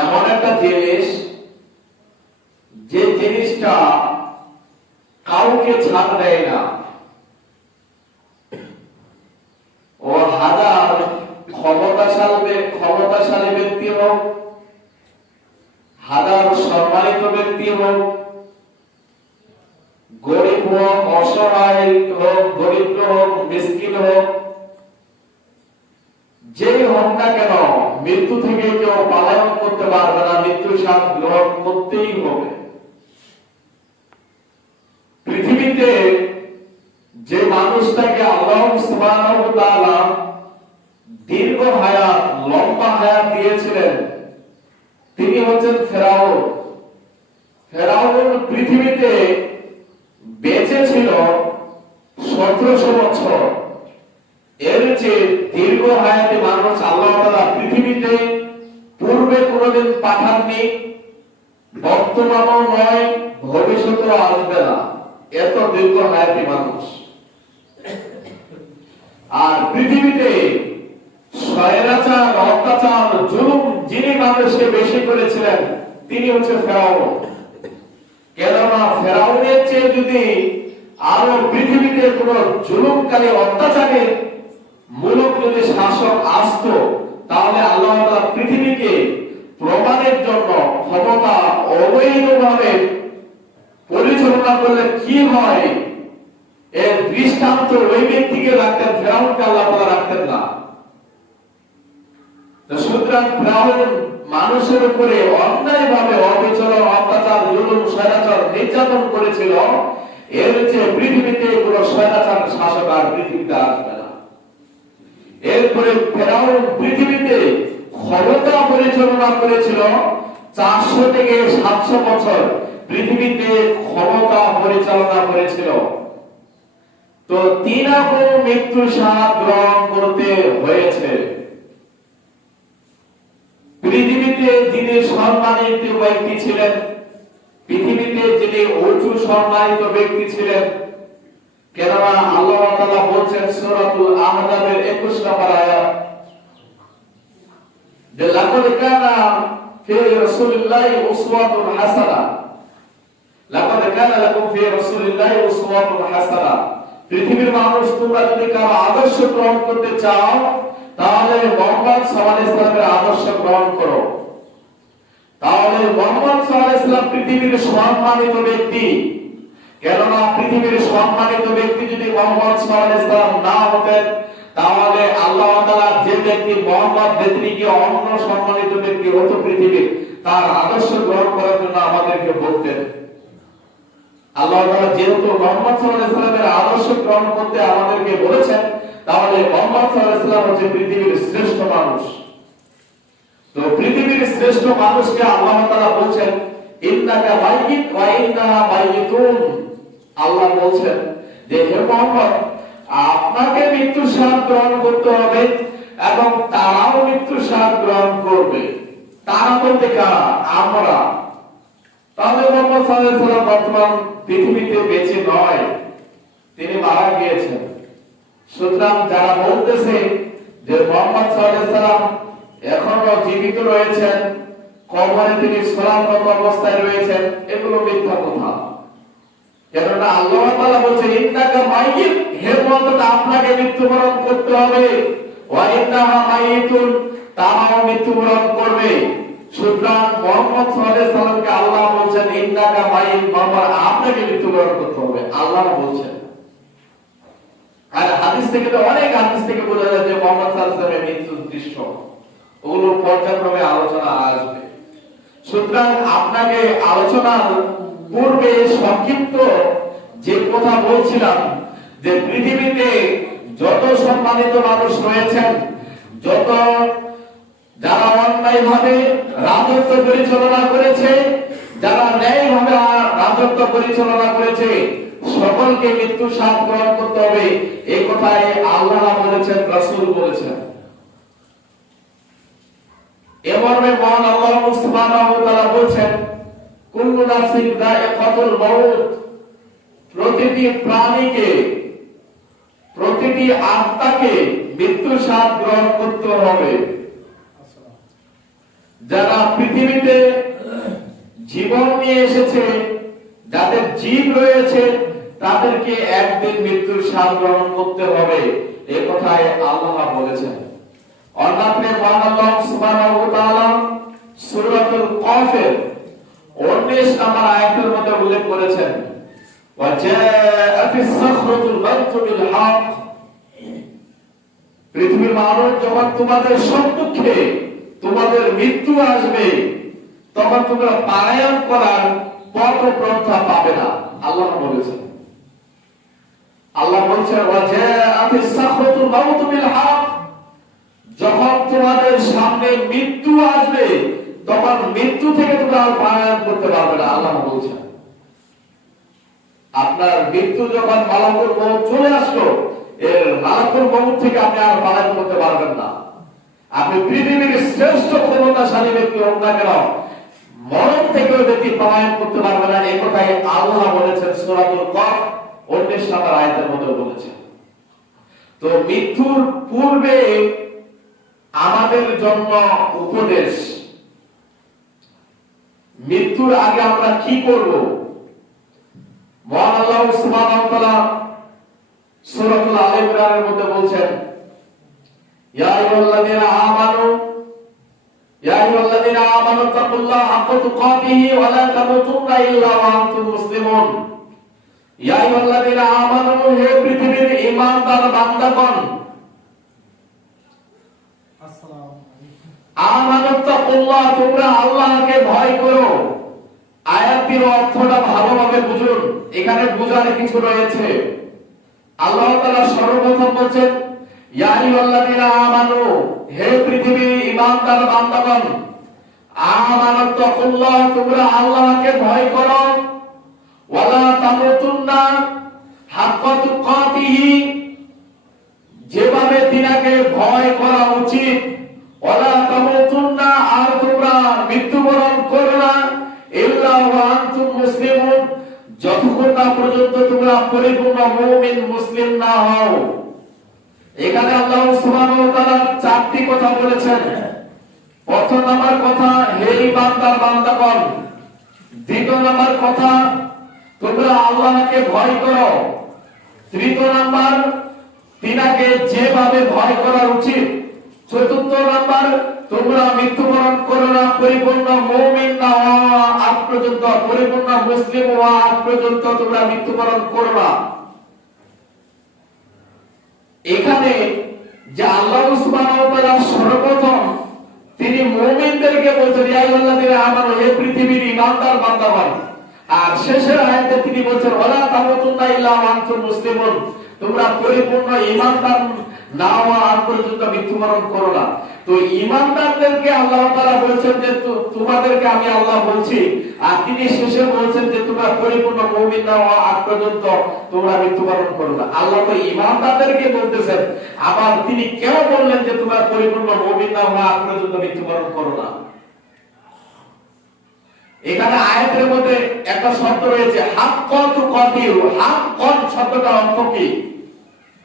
এমন একটা জিনিস যে জিনিসটা কাউকে ছাড় দেয় না। ও হাজার ক্ষমতাশালী ব্যক্তি হোক, হাজার সম্মানিত ব্যক্তি হোক, গরিব হোক, অসহায় হোক, দরিদ্র হোক, মিসকিন হোক, যেই হোক না কেন মৃত্যু থেকে কেউ পলায়ন করতে পারবে না, মৃত্যুর স্বাদ গ্রহণ করতেই হবে। পৃথিবীতে যে মানুষটাকে আল্লাহ সুবহানাহু ওয়া তাআলা দীর্ঘ হায়াত, লম্বা হায়াত দিয়েছিলেন তিনি হচ্ছেন ফেরাউন। ফেরাউন পৃথিবীতে বেঁচে ছিল 1700 বছর। এর চেয়ে দীর্ঘ হায়াতি মানুষ আল্লাহ তাআলা পৃথিবীতে পূর্বে কোনদিন পাঠাননি, বর্তমানও নয়, ভবিষ্যতেও আসবে না। এত দীর্ঘ হায়াতি মানুষ। আর পৃথিবীতে স্বৈরাচার, অত্যাচার, জুলুম যিনি মানুষকে বেশি করেছিলেন তিনি হচ্ছে ফেরাউন। কেননা ফেরাউনের চেয়ে যদি আরো পৃথিবীতে কোন জুলুমকারী, অত্যাচারী মূলক যদি শাসক আসতো তাহলে আল্লাহ তাআলা পৃথিবীকে প্রমাণের জন্য ক্ষমতা অবৈধভাবে পরিচালনা করলে কি হয় এর দৃষ্টান্ত ওই ব্যক্তিকে রাখতেন, ফেরাউনকে আল্লাহ তাআলা রাখতেন না। সুতরাং ফেরাউন মানুষের উপরে অন্যায়ভাবে অবিচার, অত্যাচার, জুলুম, স্বৈরাচার, নির্যাতন করেছিল। এর চেয়ে পৃথিবীতে কোন স্বৈরাচার শাসক আর পৃথিবীতে আসবে না। এরপরে ফেরাউন পৃথিবীতে ক্ষমতা পরিচালনা করেছিল 400 থেকে 700 বছর পৃথিবীতে ক্ষমতা পরিচালনা করেছিল। তো তিনাকেও মৃত্যুর স্বাদ গ্রহণ করতে হয়েছে। পৃথিবীতে যিনি সম্মানিত ব্যক্তি ছিলেন, পৃথিবীতে যিনি উঁচু সম্মানিত ব্যক্তি ছিলেন, কেননা আল্লাহ তাআলা বলছেন সূরাতুল আহজাবের 21 নম্বর আয়াত যে লাকাদ কানা ফি রাসূলিল্লাহি উসওয়াতুন হাসানা, লাকাদ কানা লাকুম ফি রাসূলিল্লাহি উসওয়াতুন হাসানা। পৃথিবীর মানুষ, তোমরা যদি কারো আদর্শ গ্রহণ করতে চাও তাহলে মুহাম্মদ সাল্লাল্লাহু আলাইহি ওয়াসাল্লামের আদর্শ গ্রহণ করো। তাহলে মুহাম্মদ সাল্লাল্লাহু আলাইহি ওয়াসাল্লাম পৃথিবীর সম্মানিত ব্যক্তি। কেননা পৃথিবীর সম্মানিত ব্যক্তি যদি মুহাম্মদ সাল্লাল্লাহু আলাইহি ওয়াসাল্লাম না হতেন তাহলে আল্লাহ তাআলা যে ব্যক্তি মুহাম্মদ ব্যতিরিক্ত অন্য সম্মানিত ব্যক্তি হতো পৃথিবীর, তার আদর্শ গ্রহণ করার জন্য আমাদেরকে বলতেন। আল্লাহ তাআলা যেহেতু মুহাম্মদ সাল্লাল্লাহু আলাইহি ওয়াসাল্লামের আদর্শ গ্রহণ করতে আমাদেরকে বলেছেন, তাহলে মুহাম্মদ সাল্লাল্লাহু আলাইহি ওয়াসাল্লাম হচ্ছে পৃথিবীর শ্রেষ্ঠ মানুষ। তো পৃথিবীর শ্রেষ্ঠ মানুষকে আল্লাহ তাআলা বলছেন ইন্নাকা মাইয়িত ওয়া ইন্নাহা মাইয়িতুন। আল্লাহ বলছেন যে হে মুহাম্মদ, আপনাকে মৃত্যুর স্বাদ গ্রহণ করতে হবে এবং তারাও মৃত্যুর স্বাদ গ্রহণ করবে। তারা বলতে কারা? আমরা। তাহলে মুহাম্মদ সাল্লাল্লাহু আলাইহি ওয়াসাল্লাম বর্তমান পৃথিবীতে বেঁচে নয়, তিনি মারা গিয়েছেন। সুতরাং যারা বলতেছে যে মুহাম্মদ সাল্লাল্লাহু আলাইহি ওয়াসাল্লাম এখনো জীবিত রয়েছেন, কবরে তিনি সলামত অবস্থায় রয়েছেন, এগুলো মিথ্যা কথা। কেননা আল্লাহ তাআলা বলেছেন ইন্নাকা মাইয়িত, হে মুহাম্মদ আপনাকে মৃত্যুবরণ করতে হবে, ওয়া ইন্নাহা মাইয়িতুন, তারাও মৃত্যুবরণ করবে। সুতরাং মুহাম্মদ সাল্লাল্লাহু আলাইহি ওয়াসাল্লামকে আল্লাহ বলেছেন ইন্নাকা মাইয়িত, মুহাম্মদ আপনাকে মৃত্যুবরণ করতে হবে, আল্লাহ বলছেন। আর হাদিস থেকে তো অনেক হাদিস থেকে বোঝা যায় যে মুহাম্মদ সাল্লাল্লাহু আলাইহি ওয়াসাল্লামের মৃত্যু দৃশ্য, ওগুলো পর্যায়ক্রমে আলোচনা আসবে। সুতরাং আপনাকে আলোচনার পূর্বে সংক্ষিপ্ত যে কথা বলছিলাম যে পৃথিবীতে যত সম্মানিত মানুষ রয়েছেন, যত যারা অন্যায়ভাবে রাজত্ব পরিচালনা করেছে, যারা ন্যায়ভাবে রাজত্ব পরিচালনা করেছে, সকলকে মৃত্যু স্বাদ গ্রহণ করতে হবে। এই কথাই আল্লাহ বলেছেন, রাসূল বলেছেন। এমর্মে মহান আল্লাহ সুবহানাহু ওয়া তাআলা বলেছেন কুল্লু নাফসিন যায়িকাতুল মাউত, প্রতিটি প্রাণীকে, প্রতিটি আত্মাকে মৃত্যু স্বাদ গ্রহণ করতে হবে। যারা পৃথিবীতে জীবন নিয়ে এসেছে, যাদের জীব রয়েছে, তাদেরকে একদিন মৃত্যুর স্বাদ গ্রহণ করতে হবে, এ কথায় আল্লাহ বলেছেন। অন্যত্রে মহান আল্লাহ সুবহানাহু ওয়া তাআলা সূরাতুল কাফের 19 নম্বর আয়াতের মধ্যে উল্লেখ করেছেন, ওয়া জাআতিস সাখরাতুল মাউত বিল হক। পৃথিবীর মানুষ যখন তোমাদের সম্মুখে তোমাদের মৃত্যু আসবে, তখন তোমরা পালায়ন করার পথ প্রথা পাবে না, আল্লাহ বলেছেন। আল্লাহ বলছেন ওয়া জাআতিস সাখরাতুল মাউত বিল হক, যখন তোমাদের সামনে মৃত্যু আসবে, তখন মৃত্যু থেকে তোমরা পালায়ন করতে পারবে না, আল্লাহ বলছেন। আপনার মৃত্যু যখন মালাকুল মউত চলে আসলো, এর মালাকুল মউত থেকে আপনি আর পালায়ন করতে পারবেন না। আপনি পৃথিবীর শ্রেষ্ঠ ক্ষমতাশালী ব্যক্তি হোক না কেন, মরণ থেকে ওই ব্যক্তি পালায়ন করতে পারবে না, এই কথাই আল্লাহ বলেছেন সূরাতুল কাফ 19 নম্বর আয়াতের মধ্যে বলেছেন। তো মৃত্যুর পূর্বে আমাদের জন্য উপদেশ, মৃত্যুর আগে আমরা কি করব। মহান আল্লাহ সুবহানাহু ওয়া তাআলা সূরাতুল আলে ইমরানের মধ্যে বলছেন, ইয়া আইয়ুহাল্লাযীনা আমানু তাকুল্লাহা হাক্কা তুকাতিহি ওয়া লা তামুতুন্না ইল্লা ওয়া আনতুম মুসলিমুন। ইয়া আইয়ুহাল্লাযীনা আমানু, হে পৃথিবীর ঈমানদার বান্দাগণ, আমানু তাকুল্লাহ, তোমরা আল্লাহকে ভয় করো। আয়াতটির অর্থটা ভালোভাবে বুঝুন, এখানে বোঝার কিছু রয়েছে। আল্লাহ তাআলা সর্বপ্রথম বলেন ইয়া আইয়ুহাল্লাযীনা আমানু, হে পৃথিবীর ঈমানদার বান্দাগণ, আমানু তাকুল্লাহ, তোমরা আল্লাহকে ভয় করো। ওয়ালা তামুতুন্না হাক্কা তুকাতিহি, যেভাবে তিনাকে ভয় করা উচিত। ওয়ালা তামুতুন্না, আর তোমরা মৃত্যুবরণ করো না, ইল্লা ওয়া আনতুম মুসলিমুন, যতক্ষণ না পর্যন্ত তোমরা পরিপূর্ণ মুমিন মুসলিম না হও। এখানে আল্লাহ সুবহানাহু ওয়া তাআলা চারটি কথা বলেছেন। প্রথম নাম্বার কথা, হে ঈমানদার বান্দাগণ। দ্বিতীয় নাম্বার কথা, তোমরা আল্লাহকে ভয় করো। তৃতীয় নাম্বার, তিনাকে যেভাবে ভয় করা উচিত। চতুর্থ নাম্বার, তোমরা মৃত্যুবরণ করো না, পরিপূর্ণ মুমিন না হওয়া আগ পর্যন্ত, পরিপূর্ণ মুসলিম হওয়া আগ পর্যন্ত তোমরা মৃত্যুবরণ করো না। এখানে যে আল্লাহ সুবহানাহু ওয়া তাআলা সর্বপ্রথম তিনি মুমিনদেরকে বলছেন ইয়া আইয়ুহাল্লাযীনা আমানু, হে পৃথিবীর ঈমানদার বান্দাগণ। আর শেষের আয়াতে তিনি বলছেন ওয়ালা তামুতুন্না ইল্লা ওয়া আনতুম মুসলিমুন, তোমরা পরিপূর্ণ ঈমানদার না হওয়া আগ পর্যন্ত মৃত্যুবরণ করো না। তো ঈমানদারদেরকে আল্লাহ তাআলা বলেছেন যে তোমাদেরকে আমি আল্লাহ বলছি, আর তিনি শেষে বলছেন যে তোমরা পরিপূর্ণ মুমিন না হওয়া আগ পর্যন্ত তোমরা মৃত্যুবরণ করো না। আল্লাহ তো ঈমানদারদেরকে বলতেছেন, আবার তিনি কেন বললেন যে তোমরা পরিপূর্ণ মুমিন না হওয়া আগ পর্যন্ত মৃত্যুবরণ করো না। এখানে আয়াতের মধ্যে একটা শব্দ রয়েছে হাক্কা তুকাতিহু। হাক্কান শব্দটার অর্থ কি?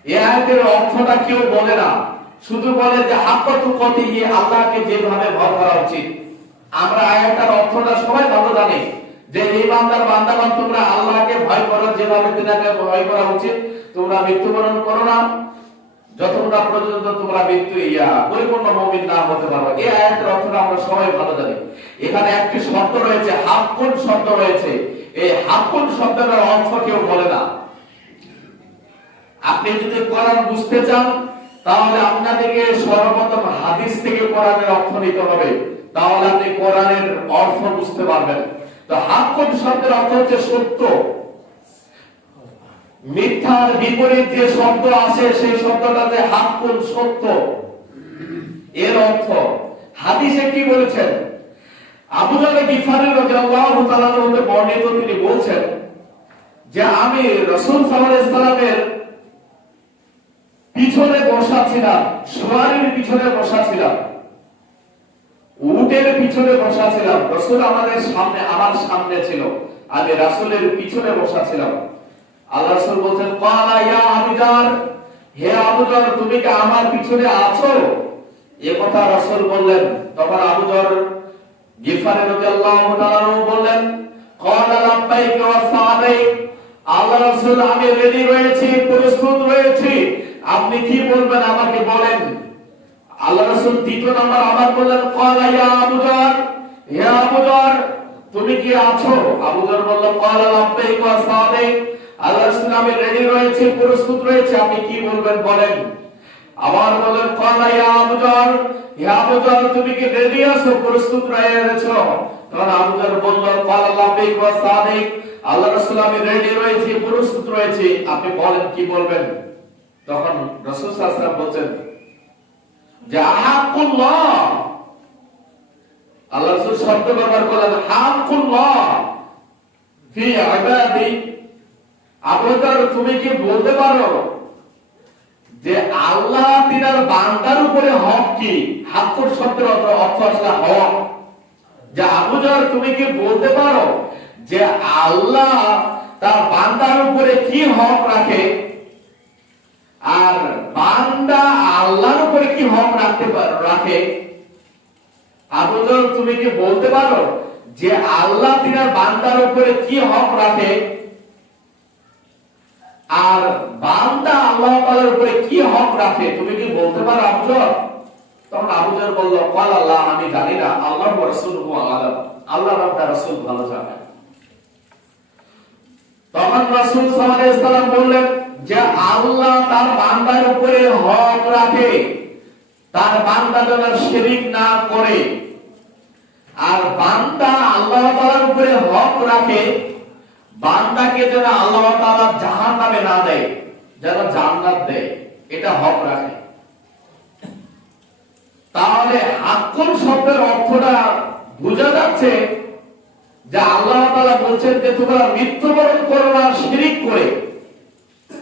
এই আয়াতের অর্থটা কেউ বলে না, শুধু বলে যে হাক্কা তুকাতিহি, আল্লাহকে যেভাবে ভয় করা উচিত। আমরা আয়াতের অর্থটা সবাই ভালো জানি যে ঈমানদার বান্দাগণ, তোমরা আল্লাহকে ভয় করো, যেভাবে তিনাকে ভয় করা উচিত। তোমরা মৃত্যুবরণ করো না যতক্ষণ না পর্যন্ত তোমরা পরিপূর্ণ মুমিন না হতে পারো। এই আয়াতের অর্থটা আমরা সবাই ভালো জানি। এখানে একটি শব্দ রয়েছে, হাক্কুন শব্দ রয়েছে। এই হাক্কুন শব্দের অর্থ কেউ বলে না। আপনি যদি কোরআন বুঝতে চান, তাহলে আপনাদেরকে সর্বপ্রথম হাদিস থেকে কোরআনের অর্থ নিতে হবে, তাহলে আপনি কোরআনের অর্থ বুঝতে পারবেন। তো হাক্কুন শব্দের অর্থ হচ্ছে সত্য। মিথ্যার বিপরীত যে শব্দ আছে, সেই শব্দটাতে হাক্কুন, সত্য, এর অর্থ। হাদিসে কি বলেছেন? আবু যর গিফারী রাদিয়াল্লাহু তাআলা হতে বর্ণিত, তিনি বলছেন যে আমি রাসূল সাল্লাল্লাহু আলাইহি ওয়াসাল্লামের পিছনে বসা ছিলাম, সওয়ারির পিছনে বসা ছিলাম, উটের পিছনে বসা ছিলাম। রাসূল আমাদের সামনে, আমার সামনে ছিল, আমি রাসূলের পিছনে বসা ছিলাম। আল্লাহ রাসূল বলেন ক্বালা ইয়া আবু যর, হে আবু যর, তুমি কি আমার পিছনে আছো? এই কথা রাসূল বললেন। তখন আবু যর গিফারী রাদিয়াল্লাহু তাআলা বললেন, ক্বালা লাব্বাইকা ওয়া সা'দাইক, আল্লাহ রাসূল আমি রেডি রয়েছি, প্রস্তুত রয়েছি, আপনি কি বলবেন আমাকে বলেন। আল্লাহ রাসূল দ্বিতীয় নাম্বার আবার বললেন, ক্বালা ইয়া আবু যর, হে আবু যর তুমি কি আছো? আবু যর বলল, ক্বালা লাব্বাইকা ওয়া সা'দাইক, আল্লাহ রাসূল আমি রেডি রয়েছি, প্রস্তুত রয়েছি, আপনি কি বলবেন বলেন। আবার বললেন, ক্বালা ইয়া আবু যর, হে আবু যর তুমি কি রেডি আছো, প্রস্তুত রয়েছো? তখন আবু যর বলল, ক্বালা লাব্বাইকা ওয়া সা'দাইক, আল্লাহ রাসূল আমি রেডি রয়েছি, প্রস্তুত রয়েছি, আপনি বলেন কি বলবেন। তখন রাসূল সাল্লাল্লাহু আলাইহি ওয়াসাল্লাম বলেন যে হাক্কুল্লাহ, আল্লাহ রাসূল শব্দ ব্যবহার করলেন হাক্কুল্লাহ ফি ইবাদি। আবু যর তুমি কি বলতে পারো যে আল্লাহ তিনার বান্দার উপরে হক কি? হাক্কুর শব্দের অর্থ আসলে হক। যে আবু যর তুমি কি বলতে পারো যে আল্লাহ তার বান্দার উপরে কি হক রাখে, আর বান্দা আল্লাহর উপরে কি হক রাখে? আবু যর তুমি কি বলতে পারো যে আল্লাহ তিনার বান্দার উপরে কি হক রাখে, আর বান্দা আল্লাহ তাআলার উপরে কি হক রাখে, তুমি কি বলতে পারো আবু যর? তখন আবু যর বলল, ক্বাল আল্লাহ আমি জানি না, আল্লাহর রাসূলুহু আলাম, আল্লাহ রাব্বুর রাসূল ভালো জানেন। তখন রাসূল সাল্লাল্লাহু আলাইহি ওয়াসাল্লাম বললেন যে আল্লাহ তার বান্দার উপরে হক রাখে, তার বান্দা যেন শিরক না করে, আর বান্দা আল্লাহ তাআলার উপরে হক রাখে, বান্দাকে যেন আল্লাহ তাআলা জাহান্নামে না দেয়, যেন জান্নাত দেয়, এটা হক রাখে। তাহলে হাক্কুল শব্দের অর্থটা বোঝা যাচ্ছে যে আল্লাহ তাআলা বলছেন যে তোমরা মৃত্যুবরণ করো না শিরক করে।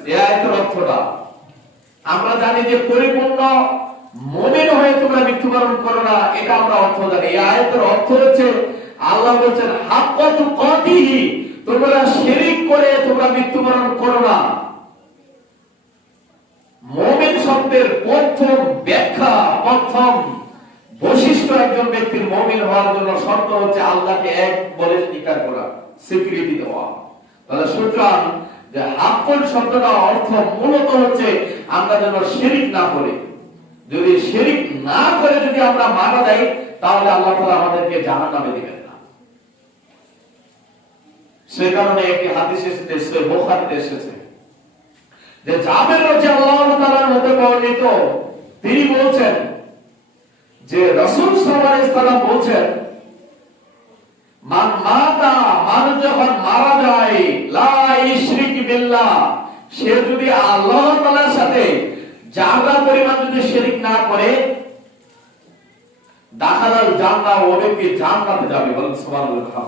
এই আয়াতের অর্থটা আমরা জানি যে পরিপূর্ণ মুমিন হয়ে তোমরা মৃত্যুবরণ করো না, এটা আমরা অর্থ জানি। এই আয়াতের অর্থ হচ্ছে আল্লাহ বলছেন হাক্কাতু কাতিহি, তোমরা শিরক করে তোমরা মৃত্যুবরণ করো না। মুমিন শব্দের প্রথম ব্যাখ্যা, প্রথম বৈশিষ্ট্য একজন ব্যক্তির মুমিন হওয়ার জন্য শর্ত হচ্ছে আল্লাহকে এক বলে স্বীকার করা, স্বীকৃতি দেওয়া। তাহলে সুতরাং যে হাক্কুল শব্দটার অর্থ মূলত হচ্ছে আমরা যেন শিরক না করি। যদি শিরক না করে যদি আমরা মারা যাই তাহলে আল্লাহ তাআলা আমাদেরকে জাহান্নামে দিবেন না। সে কারণে একটি হাদিস এসেছে, সহিহ বুখারীতে এসেছে যে জাবের রাদিয়াল্লাহু তাআলার মতে বর্ণিত, তিনি বলছেন যে রাসূল সাল্লাল্লাহু আলাইহি ওয়াসাল্লাম বলছেন, মান মাতা, মানুষ যখন মারা যায়, লা ইশরিক বিল্লাহ, সে যদি আল্লাহ তাআলার সাথে যারা পরিমাণ যদি শিরক না করে, দাখালাল জান্নাহ, ও ব্যক্তি জান্নাতে যাবে, বলেন সুবহানাল্লাহ।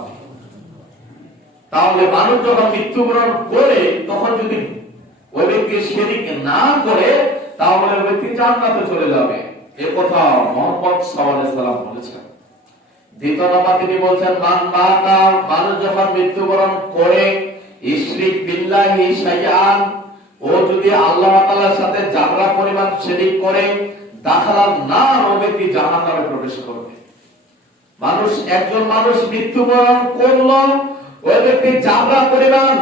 তাহলে মানুষ যখন মৃত্যুবরণ করে তখন যদি ওই ব্যক্তি শিরক না করে তাহলে ওই ব্যক্তি জান্নাতে চলে যাবে, এই কথা মুহাম্মদ সাল্লাল্লাহু আলাইহি ওয়াসাল্লাম বলেছেন। দ্বিতীয় নাম্বার তিনি বলছেন মান মাতা, মানুষ যখন মৃত্যুবরণ করে, ইশরিক বিল্লাহি শাইআন, ও যদি আল্লাহ তাআলার সাথে যারা পরিমাণ শিরক করে, দাখালান নার, ও ব্যক্তি জাহান্নামে প্রবেশ করবে। মানুষ, একজন মানুষ মৃত্যুবরণ করলো, ওই ব্যক্তি যারা পরিমাণ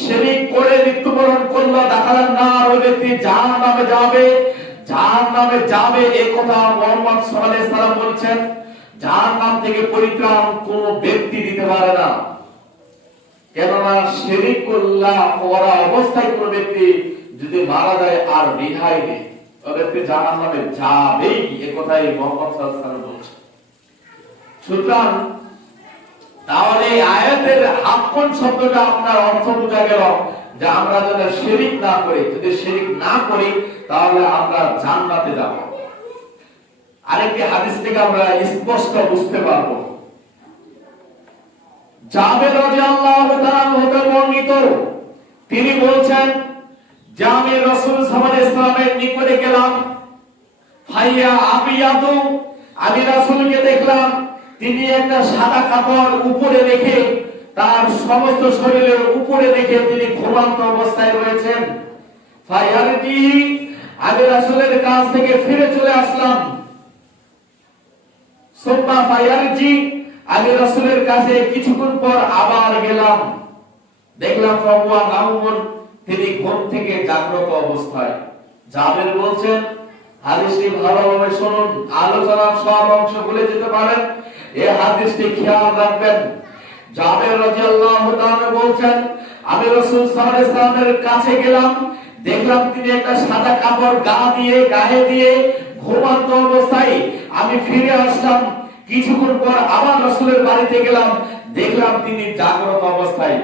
শিরক করে মৃত্যুবরণ করলো, দাখালান নার, ওই ব্যক্তি জাহান্নামে যাবে, জাহান্নামে যাবে, এই কথা মুহাম্মদ সাল্লাল্লাহু আলাইহি ওয়াসাল্লাম বলেছেন। জাহান্নাম থেকে পরিত্রাণ কোন ব্যক্তি দিতে পারে না, কেননা শিরক করা অবস্থায় কোন ব্যক্তি যদি মারা যায় আর রেহাই নেই, ওই ব্যক্তি জাহান্নামে যাবেই, এই কথাই মুহাম্মদ সাল্লাল্লাহু আলাইহি ওয়াসাল্লাম বলেছেন। সুতরাং তাহলে আয়াতের হাক্কুন শব্দটা আপনার অর্থ বোঝা গেল যে আমরা যদি শিরক না করি, যদি শিরক না করি তাহলে আমরা জান্নাতে যাব। আরেকটি হাদিস থেকে আমরা স্পষ্ট বুঝতে পারবো, জাবের রাদিয়াল্লাহু তাআলা হতে বর্ণিত, তিনি বলছেন যে আমি রাসূল সাল্লাল্লাহু আলাইহি ওয়াসাল্লামের নিকটে গেলাম, ফাইয়া আবিয়াদু, আমি রাসূলকে দেখলাম তিনি একটা সাদা কাপড় উপরে রেখে, তার সমস্ত শরীরের উপরে রেখে তিনি ঘুমন্ত অবস্থায় রয়েছেন। ফায়ারটি, আমি রাসূলের কাছ থেকে ফিরে চলে আসলাম। সুম্মা ফায়ারজি, আমি রাসূলের কাছে কিছুক্ষণ পর আবার গেলাম, দেখলাম ফাওয়া নাউমুন, তিনি ঘুম থেকে জাগ্রত অবস্থায়। জাবের বলছেন, হাদিসটি ভালোভাবে শুনুন, আলোচনার সব অংশ ভুলে যেতে পারেন, এই হাদিসটি খেয়াল রাখবেন। জাবের রাদিয়াল্লাহু তাআলা বলছেন, আমি রাসূল সাল্লাল্লাহু আলাইহি ওয়াসাল্লামের কাছে গেলাম, দেখলাম তিনি একটা সাদা কাপড় গায়ে দিয়ে ঘুমন্ত অবস্থায়। আমি ফিরে আসলাম, কিছুক্ষণ পর আবার রাসূলের বাড়িতে গেলাম, দেখলাম তিনি জাগ্রত অবস্থায়।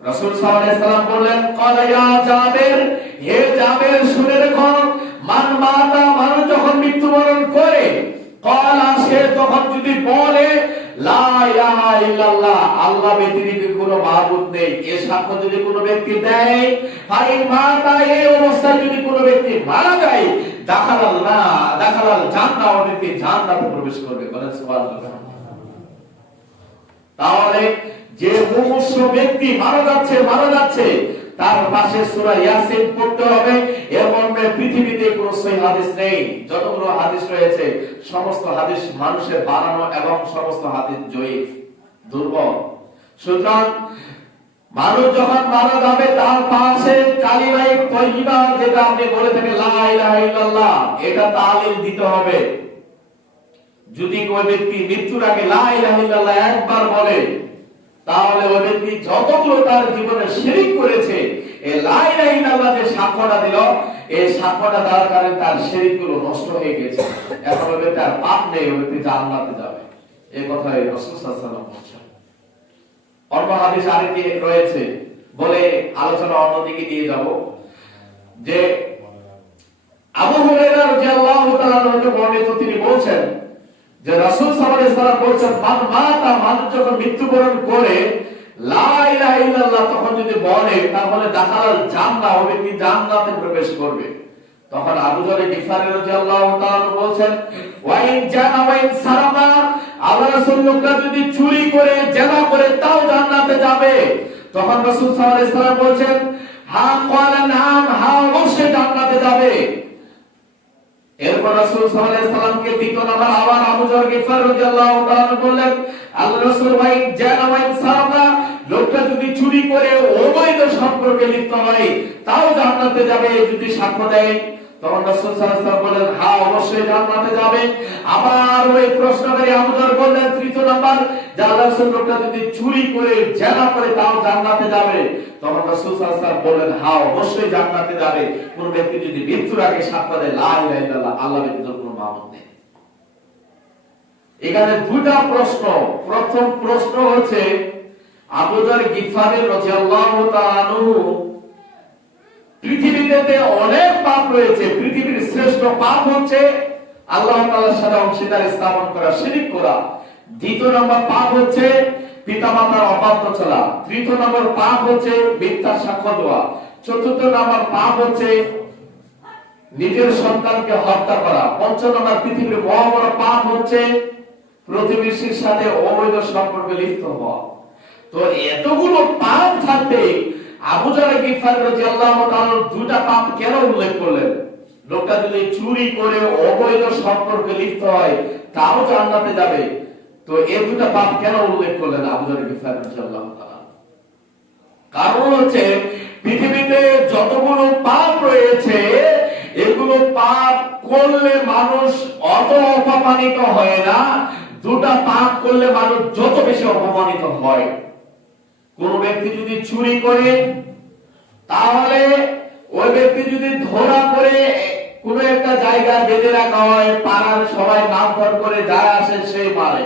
রাসূল সাল্লাল্লাহু আলাইহি ওয়াসাল্লাম বললেন, ক্বালা ইয়া জাবের, হে জাবের শুনে রেখো, মান মাতা, মানুষ যখন মৃত্যুবরণ করে, ক্বালা সে তখন যদি বলে লা ইলাহা ইল্লাল্লাহ, আল্লাহ ব্যতীত কোনো মাবুদ নেই, এ সাক্ষ্য যদি কোনো ব্যক্তি দেয়, ফাইন মাতা, এই অবস্থায় যদি কোনো ব্যক্তি মারা যায়, দাখালাল জান্নাহ, ব্যক্তি জান্নাতে প্রবেশ করবে। বলেন সুবহানাল্লাহ। তাহলে যে মুমূর্ষ ব্যক্তি মারা যাচ্ছে তার পাশে সূরা ইয়াসিন পড়তে হবে। এর মর্মে পৃথিবীতে কোনো সহিহ হাদিস নেই। যতগুলো হাদিস রয়েছে সমস্ত হাদিস মানুষের বানানো এবং সমস্ত হাদিস জয়ীফ, দুর্বল। সুতরাং মানুষ যখন মারা যাবে তার পাশে কালিমায়ে তাইয়্যিবা, যেটা আপনি বলে থাকেন লা ইলাহা ইল্লাল্লাহ, এটা তালিল দিতে হবে। যদি ওই ব্যক্তি মৃত্যুর আগে লা ইলাহা ইল্লাল্লাহ একবার বলে, তাহলে ওই ব্যক্তি যতগুলো তার জীবনে শিরক করেছে, এই লা ইলাহা ইল্লাল্লাহ যে সাক্ষ্যটা দিল, এই সাক্ষ্যটা দেওয়ার কারণে তার শিরকগুলো নষ্ট হয়ে গেছে। এখন ওই ব্যক্তি আর পাপ নেই, ওই ব্যক্তি জান্নাতে যাবে। এই কথাই রাসূল সাল্লাল্লাহু আলাইহি ওয়াসাল্লাম বলেছেন। অন্য হাদিস আরেকটি রয়েছে, বলে আলোচনা অন্যদিকে নিয়ে যাব, যে আবু হুরায়রা রাদিয়াল্লাহু তাআলা থেকে বর্ণিত, তিনি বলছেন যে রাসূল সাল্লাল্লাহু আলাইহি ওয়াসাল্লাম বলেছেন, মান মাতা, মানুষ যখন মৃত্যুবরণ করে লা ইলাহা ইল্লাল্লাহ তখন যদি বলে, তাহলে দাখালাল জান্নাহ, ওই ব্যক্তি জান্নাতে প্রবেশ করবে। তখন আবু যর গিফারী রাদিয়াল্লাহু তাআলা বলেন, ওয়াইন জানা ওয়াইন সারাকা, আল্লাহ রাসূল লোকটা যদি চুরি করে জেনা করে তাও জান্নাতে যাবে। তখন রাসূল সাল্লাল্লাহু আলাইহি ওয়াসাল্লাম বলেন, হ্যাঁ ক্বালা নাম, হ্যাঁ অবশ্যই জান্নাতে যাবে। এরপর রাসূল সাল্লাল্লাহু আলাইহি ওয়াসাল্লামকে দ্বিতীয় নাম্বার আবার আবু যর গিফারী রাদিয়াল্লাহু তাআলা বললেন, আল্লাহ রাসূল ওয়াইন জানা ওয়াইন সারাকা, লোকটা যদি চুরি করে অবৈধ সম্পর্কে লিপ্ত হয় তাও জান্নাতে যাবে যদি সাক্ষ্য দেয়। তখন রাসূল সাল্লাল্লাহু আলাইহি ওয়াসাল্লাম বলেন, হ্যাঁ অবশ্যই জান্নাতে যাবে। আবার ওই প্রশ্নকারী আবু যর বললেন তৃতীয় নাম্বার, যে আল্লাহর রাসূল লোকটা যদি চুরি করে জেনা করে তাও জান্নাতে যাবে। তখন রাসূল সাল্লাল্লাহু আলাইহি ওয়াসাল্লাম বলেন, হ্যাঁ অবশ্যই জান্নাতে যাবে, কোন ব্যক্তি যদি মৃত্যুর আগে সাক্ষ্য দেয় লা ইলাহা ইল্লাল্লাহ, আল্লাহ ব্যতীত কোনো মাবুদ নেই। এখানে দুটো প্রশ্ন। প্রথম প্রশ্ন হচ্ছে, আবু যর গিফারী রাদিয়াল্লাহু তাআলা আনহু, পৃথিবীতে অনেক পাপ রয়েছে, পৃথিবীর শ্রেষ্ঠ পাপ হচ্ছে আল্লাহ তাআলার সাথে অংশীদার স্থাপন করা, শিরক করা। দ্বিতীয় নম্বর পাপ হচ্ছে পিতামাতার অবাধ্য চলা। তৃতীয় নম্বর পাপ হচ্ছে মিথ্যা সাক্ষ্য দেওয়া। চতুর্থ নম্বর পাপ হচ্ছে নিজের সন্তানকে হত্যা করা। পঞ্চম নম্বর পৃথিবীর বড় বড় পাপ হচ্ছে প্রতিবেশীর সাথে অবৈধ সম্পর্কে লিপ্ত হওয়া। তো এতগুলো পাপ থাকতে আবু যর গিফারী রাদিয়াল্লাহু তাআলা দুটো পাপ কেন উল্লেখ করলেন? লোকটা যদি চুরি করে অবৈধ সম্পর্কে লিপ্ত হয় তাও জান্নাতে যাবে, তো এই দুটো পাপ কেন উল্লেখ করলেন আবু যর গিফারী রাদিয়াল্লাহু তাআলা? কারণ হচ্ছে পৃথিবীতে যতগুলো পাপ রয়েছে, এগুলো পাপ করলে মানুষ অত অপমানিত হয় না, দুটো পাপ করলে মানুষ যত বেশি অপমানিত হয়। কোন ব্যক্তি যদি চুরি করে, তাহলে ওই ব্যক্তি যদি ধরা করে কোন একটা জায়গায় বেঁধে রাখা হয়, পাড়ার সবাই নামধর করে যায় আসে সেই মারে,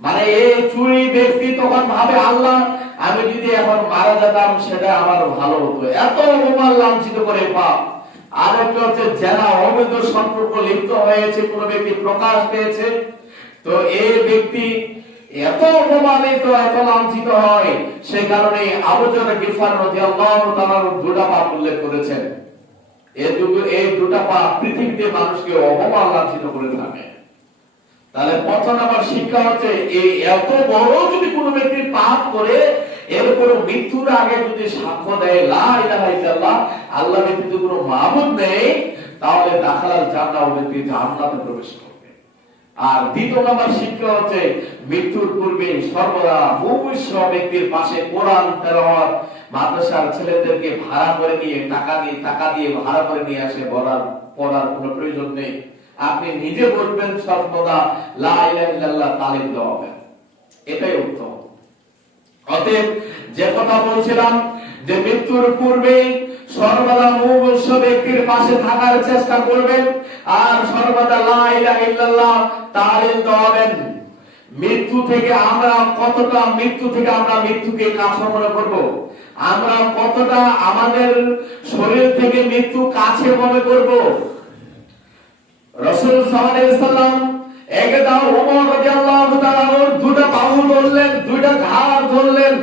মানে এই চুরি ব্যক্তি তখন ভাবে, আল্লাহ আমি যদি এখন মারা যেতাম সেটা আমার ভালো হতো, এত অপমান লাঞ্ছিত করে পাপ। আর একটা হচ্ছে যারা অবৈধ সম্পর্ক লিপ্ত হয়েছে, কোন ব্যক্তি প্রকাশ পেয়েছে, তো এই ব্যক্তি এত অপমানিত, এত লাঞ্ছিত হয়, সেই কারণে আবু যর গিফারী রাদিয়াল্লাহু তাআলা দুটো পাপ উল্লেখ করেছেন। এই দুটো পাপ পৃথিবীতে মানুষকে অপমান লাঞ্ছিত করে থাকে। তাহলে প্রথম আমার শিক্ষা হচ্ছে, এই এত বড় যদি কোনো ব্যক্তি পাপ করে, এরপর মৃত্যুর আগে যদি সাক্ষ্য দেয় লা ইলাহা ইল্লাল্লাহ, আল্লাহ ব্যতীত কোনো মাবুদ নেই, তাহলে দাখালাল জান্নাহ, ব্যক্তি জান্নাতে প্রবেশ করবে। আর দ্বিতীয় নাম্বার শিক্ষা হচ্ছে মৃত্যুর পূর্বে সর্বদা মুমূর্ষ ব্যক্তির পাশে কোরআন তেলাওয়াত, মাদ্রাসার ছেলেদেরকে ভাড়া করে নিয়ে টাকা দিয়ে ভাড়া করে নিয়ে আসে পড়ার কোনো প্রয়োজন নেই। আপনি নিজে বলবেন সর্বদা লা ইলাহা ইল্লাল্লাহ, তালিম দেওয়া হবে, এটাই উত্তম। অতএব যে কথা বলছিলাম যে মৃত্যুর পূর্বে সর্বদা মুমূর্ষ ব্যক্তির পাশে থাকার চেষ্টা করবেন আর সর্বদা লা ইলাহা ইল্লাল্লাহ তালিম দেওয়াবেন। মৃত্যু থেকে আমরা মৃত্যুকে কাছে মনে করব, আমরা কতটা আমাদের শরীর থেকে মৃত্যু কাছে মনে করব। রাসূল সাল্লাল্লাহু আলাইহি ওয়াসাল্লাম একদা ওমর রাদিয়াল্লাহু তাআলা ওর দুটো বাহু ধরলেন, দুটো ঘাড় ধরলেন।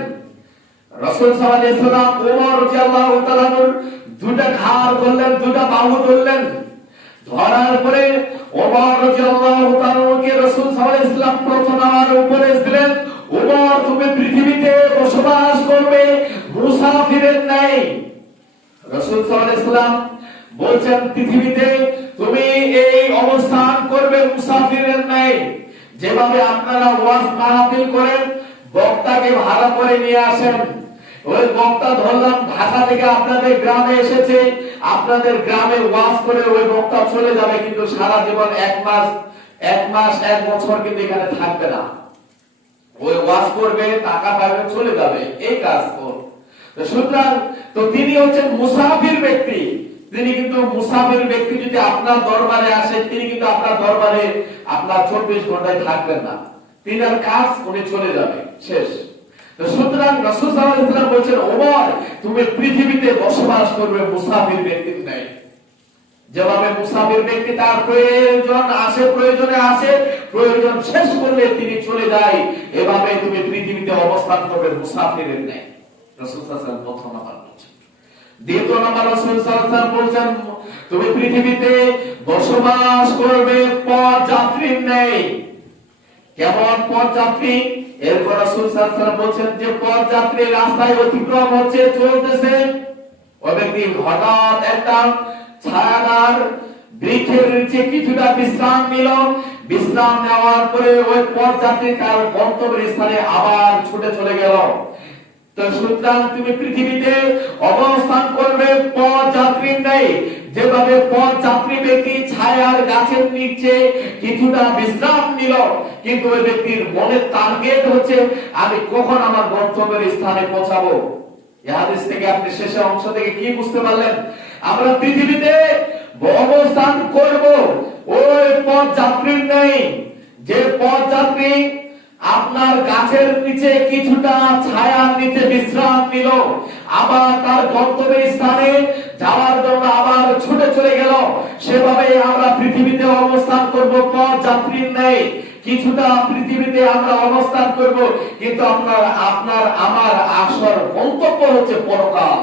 রাসূল সাল্লাল্লাহু আলাইহি ওয়াসাল্লাম ওমর রাদিয়াল্লাহু তাআলা ওর দুটো ঘাড় ধরলেন, দুটো বাহু ধরলেন। ধরার পরে ওমর রাদিয়াল্লাহু তাআলাকে রাসূল সাল্লাল্লাহু আলাইহি ওয়াসাল্লাম প্রথম আমার উপদেশ দিলেন, ওমর তুমি পৃথিবীতে বসবাস করবে মুসাফিরের ন্যায়। রাসূল সাল্লাল্লাহু আলাইহি ওয়াসাল্লাম বলছেন পৃথিবীতে তুমি এই অবস্থান করবে মুসাফিরের ন্যায়। যেভাবে আপনারা ওয়াজ মাহফিল করেন, বক্তাকে ভাড়া করে নিয়ে আসেন, ওই বক্তা ধরলাম ঢাকা থেকে আপনাদের গ্রামে এসেছে, আপনাদের গ্রামে ওয়াজ করে ওই বক্তা চলে যাবে, কিন্তু সারা জীবন এক মাস এক বছর কিন্তু এখানে থাকবে না। ওই ওয়াজ করবে, টাকা পাবে, চলে যাবে, এই কাজ কর। সুতরাং তো তিনি হচ্ছেন মুসাফির ব্যক্তি। তিনি কিন্তু মুসাফির ব্যক্তি যদি আপনার দরবারে আসে, তিনি কিন্তু আপনার দরবারে আপনার 24 ঘন্টায় থাকবেন না, তিনার কাজ উনি চলে যাবে, শেষ। সুতরাং রাসূল সাল্লাল্লাহু আলাইহি ওয়াসাল্লাম বলেছেন ওমর তুমি পৃথিবীতে বসবাস করবে মুসাফির ব্যক্তির ন্যায়। যেভাবে মুসাফির ব্যক্তি তার প্রয়োজনে আসে, প্রয়োজন শেষ করলে তিনি চলে যায়, এভাবে তুমি পৃথিবীতে অবস্থান করবে মুসাফিরের ন্যায়। রাসূল সাল্লাল্লাহু আলাইহি ওয়াসাল্লাম প্রথম নাম্বার বলেছেন। দ্বিতীয় নাম্বার রাসূল সাল্লাল্লাহু আলাইহি ওয়াসাল্লাম বলেছেন তুমি পৃথিবীতে বসবাস করবে পথযাত্রীর ন্যায়। কেমন পথযাত্রী? এরপর রাসূল সাল্লাল্লাহু আলাইহি ওয়াসাল্লাম বলেছেন যে পথযাত্রী রাস্তায় অতিক্রম হচ্ছে, চলতেছে, ওই ব্যক্তি হঠাৎ একটা ছায়াদার বৃক্ষের নিচে কিছুটা বিশ্রাম নিল, বিশ্রাম নেওয়ার পরে ওই পথযাত্রী তার গন্তব্যের স্থানে আবার ছুটে চলে গেল। তো সুতরাং তুমি পৃথিবীতে অবস্থান করবে পথযাত্রীর ন্যায়। যেভাবে পথযাত্রী ব্যক্তি ছায়ার গাছের নিচে কিছুটা বিশ্রাম নিল, কিন্তু ওই ব্যক্তির মনের টার্গেট হচ্ছে আমি কখন আমার গন্তব্যের স্থানে পৌঁছাবো। এই হাদিস থেকে আপনি শেষের অংশ থেকে কি বুঝতে পারলেন? আমরা পৃথিবীতে অবস্থান করব ওই পথযাত্রীর ন্যায়। যে পথযাত্রী আপনার গাছের নিচে কিছুটা ছায়ার নিচে বিশ্রাম নিল, আবার তার গন্তব্যের স্থানে যাওয়ার জন্য আবার ছুটে চলে গেল, সেভাবে আমরা পৃথিবীতে অবস্থান করব পথযাত্রীর ন্যায়। কিছুটা পৃথিবীতে আমরা অবস্থান করব, কিন্তু আমার আসল গন্তব্য হচ্ছে পরকাল।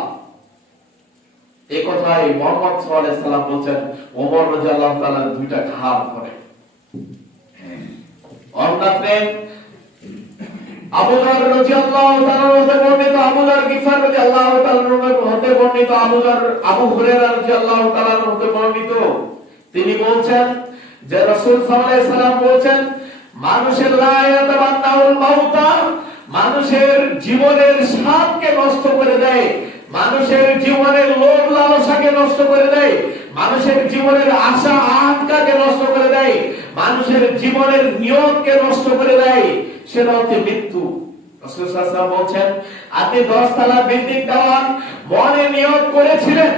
এই কথাই মুহাম্মদ সাল্লাল্লাহু আলাইহি ওয়াসাল্লাম বলেন ওমর রাদিয়াল্লাহু তাআলা দুইটা ঘাড় ধরে। অন্যত্রে আবু যর রাদিয়াল্লাহু তাআলা হতে বর্ণিত, আবু যর গিফার রাদিয়াল্লাহু তাআলা হতে বর্ণিত, আবু হুরায়রা রাদিয়াল্লাহু তাআলা হতে বর্ণিত, তিনি বলেন যে রাসূল সাল্লাল্লাহু আলাইহি ওয়াসাল্লাম বলেন মানুষের লা ইয়াতাবান্নাউল মাউতা, মানুষের জীবনের স্বাদকে নষ্ট করে দেয়, মানুষের জীবনের লোভ লালসাকে নষ্ট করে দেয়, মানুষের জীবনের আশা আকাঙ্ক্ষাকে নষ্ট করে দেয়, মানুষের জীবনের নিয়তকে নষ্ট করে দেয়, সেটা হচ্ছে মৃত্যু। রাসূল সাল্লাল্লাহু আলাইহি ওয়াসাল্লাম বলেন আপনি 10 তলা বিল্ডিং দেওয়ার মনে নিয়ত করেছিলেন,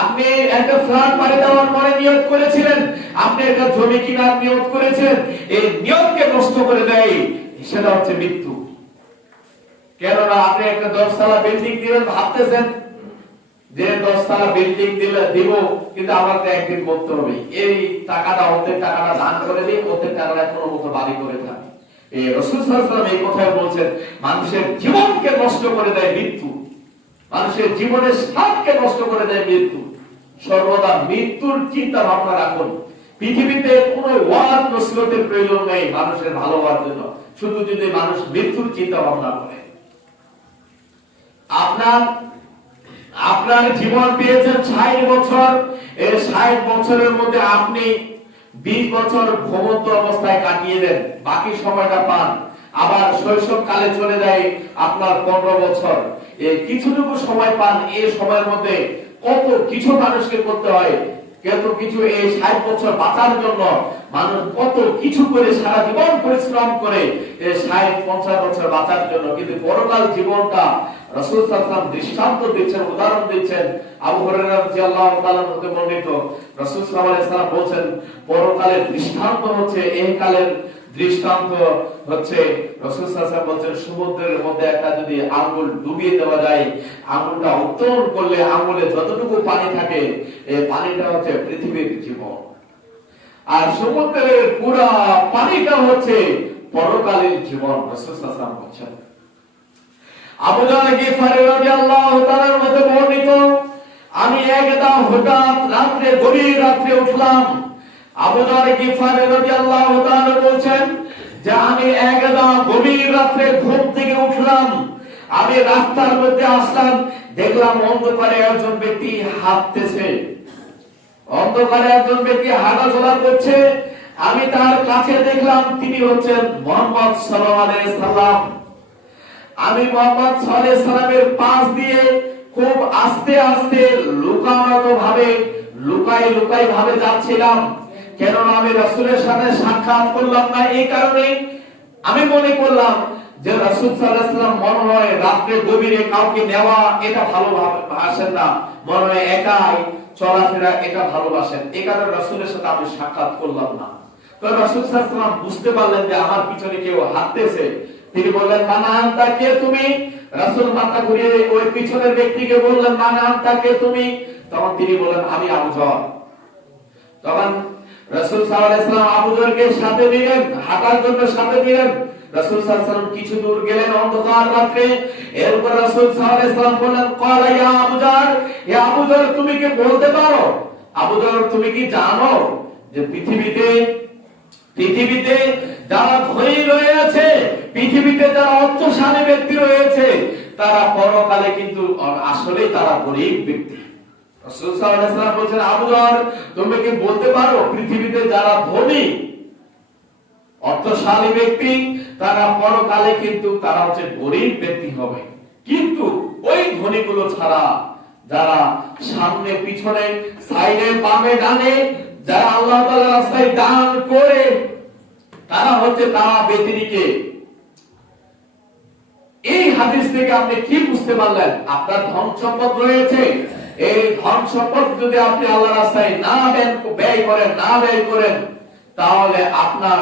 আপনি একটা ফ্ল্যাট বাড়ি দেওয়ার মনে নিয়ত করেছিলেন, আপনি একটা জমি কেনার নিয়ত করেছিলেন, এই নিয়তকে নষ্ট করে দেয়, সেটা হচ্ছে মৃত্যু। কেননা আপনি একটা 10 তলা বিল্ডিং দিবেন, ভাবতেছেন যে 10 তলা বিল্ডিং দিব, কিন্তু আমাকে একদিন করতে হবে, এই টাকাটা অর্ধেক টাকাটা দান করে দিই, অর্ধেক টাকাটা কোনো মতো বাড়ি করে থাকি। এই রাসূল সাল্লাল্লাহু আলাইহি ওয়াসাল্লাম এই কথাই বলছেন মানুষের জীবনকে নষ্ট করে দেয় মৃত্যু, মানুষের জীবনের স্বাদকে নষ্ট করে দেয় মৃত্যু। সর্বদা মৃত্যুর চিন্তা ভাবনা রাখুন। পৃথিবীতে কোনো ওয়াজ নসিহতের প্রয়োজন নেই মানুষের ভালো হওয়ার জন্য, শুধু যদি মানুষ মৃত্যুর চিন্তা ভাবনা করে। আপনার জীবন পেয়েছেন 60 বছর, এই 60 বছরের মধ্যে আপনি 20 বছর ঘুমন্ত অবস্থায় কাটিয়ে দেন, বাকি সময়টা পান, আবার শৈশব কালে চলে যায় আপনার 15 বছর, এই কিছুটুকু সময় পান। এই সময়ের মধ্যে কত কিছু মানুষকে করতে হয়, কত কিছু, এই 60 বছর বাঁচার জন্য মানুষ কত কিছু করে সারা জীবন পরিশ্রম করে এই 60-50 বছর বাঁচার জন্য। কিন্তু পরকাল জীবনটা রাসূল সাল্লাল্লাহু আলাইহি ওয়াসাল্লাম দৃষ্টান্ত দিচ্ছেন, উদাহরণ দিচ্ছেন। আবু হুরায়রা রাদিয়াল্লাহু তাআলা হতে বর্ণিত, রাসূল সাল্লাল্লাহু আলাইহি ওয়াসাল্লাম বলেন পরকালের দৃষ্টান্ত হচ্ছে এই কালের দৃষ্টান্ত হচ্ছে, রাসূল সাল্লাল্লাহু আলাইহি ওয়াসাল্লাম বলেন সমুদ্রের মধ্যে একটা যদি আঙ্গুল ডুবিয়ে দেওয়া যায়, আঙ্গুলটা উত্তোলন করলে আঙ্গুলে যতটুকু পানি থাকে এই পানিটা হচ্ছে পৃথিবীর জীবন, আর সমুদ্রের পুরো পানিটা হচ্ছে পরকালের জীবন। রাসূল সাল্লাল্লাহু আলাইহি ওয়াসাল্লাম বলেন। আবু যর গিফারী রাদিয়াল্লাহু তাআলার মধ্যে বর্ণিত, আমি একদা হঠাৎ রাতে গভীর রাতে উঠলাম। আবু যর গিফারী রাদিয়াল্লাহু তাআলা বলেন যে আমি একদা গভীর রাতে ঘুম থেকে উঠলাম, আমি রাস্তার মধ্যে আসলাম, দেখলাম অন্ধকারে একজন ব্যক্তি হাঁটতেছে, অন্ধকারে একজন ব্যক্তি হাঁটাচলা করছে। আমি তার কাছে দেখলাম তিনি হচ্ছেন মুহাম্মদ সাল্লাল্লাহু আলাইহি সাল্লাম। আমি মুহাম্মদ সাল্লাল্লাহু আলাইহি সাল্লামের পাশ দিয়ে খুব আস্তে আস্তে লুকাই ভাবে যাচ্ছিলাম, কেননা আমি রাসূলের সাথে সাক্ষাৎ করলাম না। এই কারণে আমি মনে করলাম যে রাসূল সাল্লাল্লাহু আলাইহি সাল্লাম মনে হয় রাতে গভীরে কাউকে নেওয়া এটা ভালোবাসেন না, মনে হয় একাই চলাফেরা এটা ভালোবাসেন, এই কারণে রাসূলের সাথে আমি সাক্ষাৎ করলাম না। তো রাসূল সাল্লাল্লাহু আলাইহি সাল্লাম বুঝতে পারলেন যে আমার পিছনে কেউ হাঁটতেছে। তিনি বললেন মানা আনতা, কে তুমি? রাসূল মাথা ঘুরিয়ে ওই পিছনের ব্যক্তিকে বললেন মানা আনতা, কে তুমি? তখন তিনি বললেন আমি আবু যর। তখন রাসূল সাল্লাল্লাহু আলাইহি সাল্লাম আবু যরকে সাথে নিলেন, হাঁটার জন্য সাথে নিলেন। রাসূল সাল্লাল্লাহু আলাইহি সাল্লাম কিছু দূর গেলেন অন্ধকার রাতে, এরপর রাসূল সাল্লাল্লাহু আলাইহি সাল্লাম বললেন ক্বালা ইয়া আবু যর, হে আবু যর তুমি কি বলতে পারো, আবু যর তুমি কি জানো যে পৃথিবীতে যারা ধনী রয়েছে, পৃথিবীতে যারা অর্থশালী ব্যক্তি রয়েছে, তারা পরকালে কিন্তু আসলে তারা গরীব ব্যক্তি। রাসূল সাল্লাল্লাহু আলাইহি সাল্লাম বলেন আবু যর তুমি কি বলতে পারো পৃথিবীতে যারা ধনী অর্থশালী ব্যক্তি তারা পরকালে কিন্তু তারা হচ্ছে গরীব ব্যক্তি হবে, কিন্তু ওই ধনীগুলো ছাড়া যারা সামনে পিছনে সাইডে বামে ডানে যারা আল্লাহ তাআলার রাস্তায় দান করে তারা হচ্ছে তারা ব্যতিরিকে। এই হাদিস থেকে আপনি কি বুঝতে পারলেন? আপনার ধন সম্পদ রয়েছে, এই ধন সম্পদ যদি আপনি আল্লাহর রাস্তায় না ব্যয় করেন তাহলে আপনার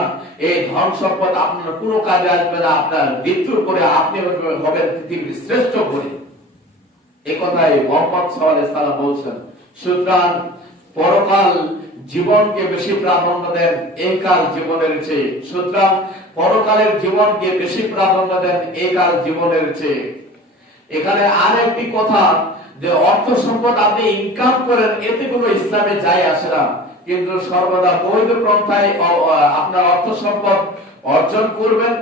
এই ধন সম্পদ আপনার কোনো কাজে আসবে না, আপনার মৃত্যুর পরে আপনি হবেন পৃথিবীর শ্রেষ্ঠ গরীব। এই কথাই মুহাম্মদ সাল্লাল্লাহু আলাইহি সাল্লাম বলেছেন। সুতরাং পরকাল জীবনকে বেশি প্রাধান্য দেন এই কাল জীবনের চেয়ে, সুতরাং পরকালের জীবনকে বেশি প্রাধান্য দেন এই কাল জীবনের চেয়ে। এখানে আরেকটি কথা যে অর্থ সম্পদ আপনি ইনকাম করেন এতে কোনো ইসলামে যায় আসে না, কিন্তু সর্বদা বৈধ পন্থায় আপনার অর্থ সম্পদ অর্জন করবেন